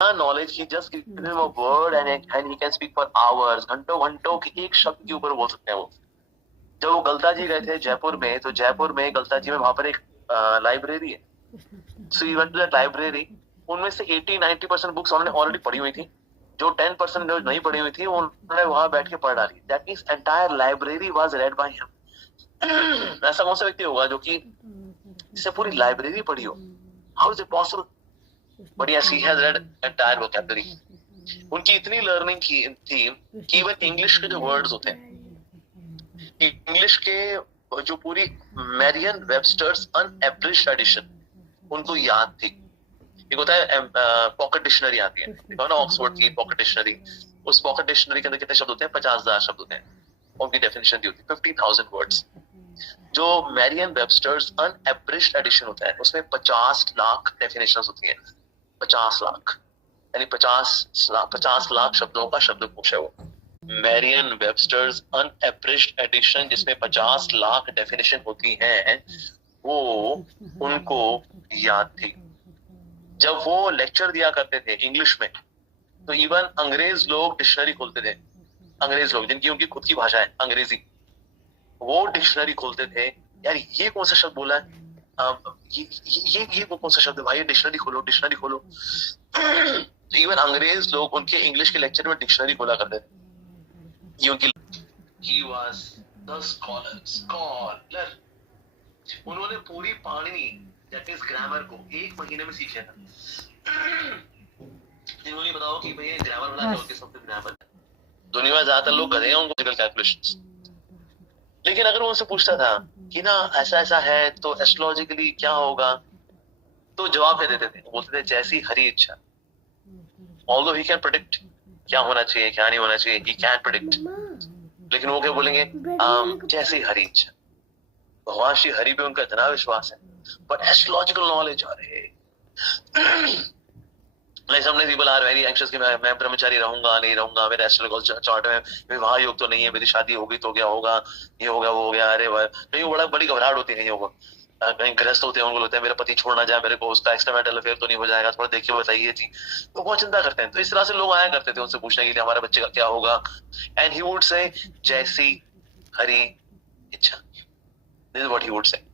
knowledge, he just gives him a word and he can speak for hours, घंटों घंटों के एक शब्द के ऊपर बोल सकते हैं वो। जब वो गलता जी गए थे जयपुर में, तो जयपुर में गलता जी में वहां पर एक लाइब्रेरी है। So he went to that library, उनमें से 80-90% बुक्स उन्होंने ऑलरेडी पढ़ी हुई थी, जो 10% जो नहीं पढ़ी हुई थी उन्होंने वहां बैठ के पढ़ डाली। That means entire library was red by him. ऐसा कौन सा व्यक्ति होगा जो कि इससे पूरी लाइब्रेरी पढ़ी हो? How is it possible? But yes, he has red entire vocabulary. उनकी इतनी लर्निंग थी कि इवन इंग्लिश के जो वर्ड्स होते हैं, इंग्लिश के जो पूरी मेरियन वेबस्टर्स अनएब्रिज्ड एडिशन उनको याद थी। एक होता है पॉकेट डिक्शनरी आती है, देखो ना, ऑक्सफोर्ड की पॉकेट डिक्शनरी। उस पॉकेट डिक्शनरी के अंदर कितने शब्द होते हैं? 50,000 शब्द होते हैं। उनकी डेफिनेशन दी होती है 50,000 वर्ड्स। जो मेरियन वेबस्टर्स अनएब्रिज्ड एडिशन होता है उसमें 50 लाख डेफिनेशंस होती हैं। 50 लाख यानी 50 लाख शब्दों का शब्दकोश है वो। मेरियन वेबस्टर्स अनएब्रिज्ड एडिशन जिसमें 50 लाख डेफिनेशन होती हैं, वो उनको याद थी। जब वो लेक्चर दिया करते थे इंग्लिश में, तो इवन अंग्रेज लोग डिक्शनरी खोलते थे। अंग्रेज लोग जिनकी उनकी खुद की भाषा है अंग्रेजी, वो डिक्शनरी खोलते थे। यार ये कौन सा शब्द बोला है, ये वो कौन सा शब्द है भाई, डिक्शनरी खोलो, डिक्शनरी खोलो। तो इवन अंग्रेज लोग उनके इंग्लिश के लेक्चर में डिक्शनरी खोला करते थे। ये उनकी He was the scholar। उन्होंने पूरी पाणिनि दैट इज ग्रामर को 1 महीने में सीखा था। जिन्होंने बताओ कि भैया ग्रामर बना के उनके शब्द ग्रामर। दुनिया में ज्यादातर लोग गधे हैं उनको कैलकुलेशंस। लेकिन अगर उनसे पूछता था कि ना ऐसा ऐसा है तो एस्ट्रोलॉजिकली क्या होगा, तो जवाब क्या देते थे? बोलते थे जैसी हरी इच्छा। ऑल्दो ही कैन प्रेडिक्ट क्या होना चाहिए क्या नहीं होना चाहिए, ही कैन प्रेडिक्ट, लेकिन वो क्या बोलेंगे? जैसी हरी इच्छा। भगवान श्री हरि पे उनका इतना विश्वास है, बट एस्ट्रोलॉजिकल नॉलेज आ रहे समने पीपल आर वेरी एंग्शियस कि मैं ब्रह्मचारी रहूंगा नहीं रहूंगा, मेरे एस्ट्रोलॉजिकल चार्ट में विवाह योग तो नहीं है, मेरी शादी होगी तो क्या होगा, ये होगा वो हो गया। अरे भाई बड़ा बड़ी घबराहट होती है। कहीं ग्रस्त होते हैं, उनको लगता है मेरा पति छोड़ ना जाए, मेरे को उसका एक्स्ट्रामैरिटल अफेयर तो नहीं हो जाएगा, थोड़ा देखिए बताइए जी। तो बहुत चिंता करते हैं। तो इस तरह से लोग आया करते थे उनसे पूछने के लिए हमारे बच्चे का क्या होगा, एंड ही वुड से जैसी हरी इच्छा। This is what he would say.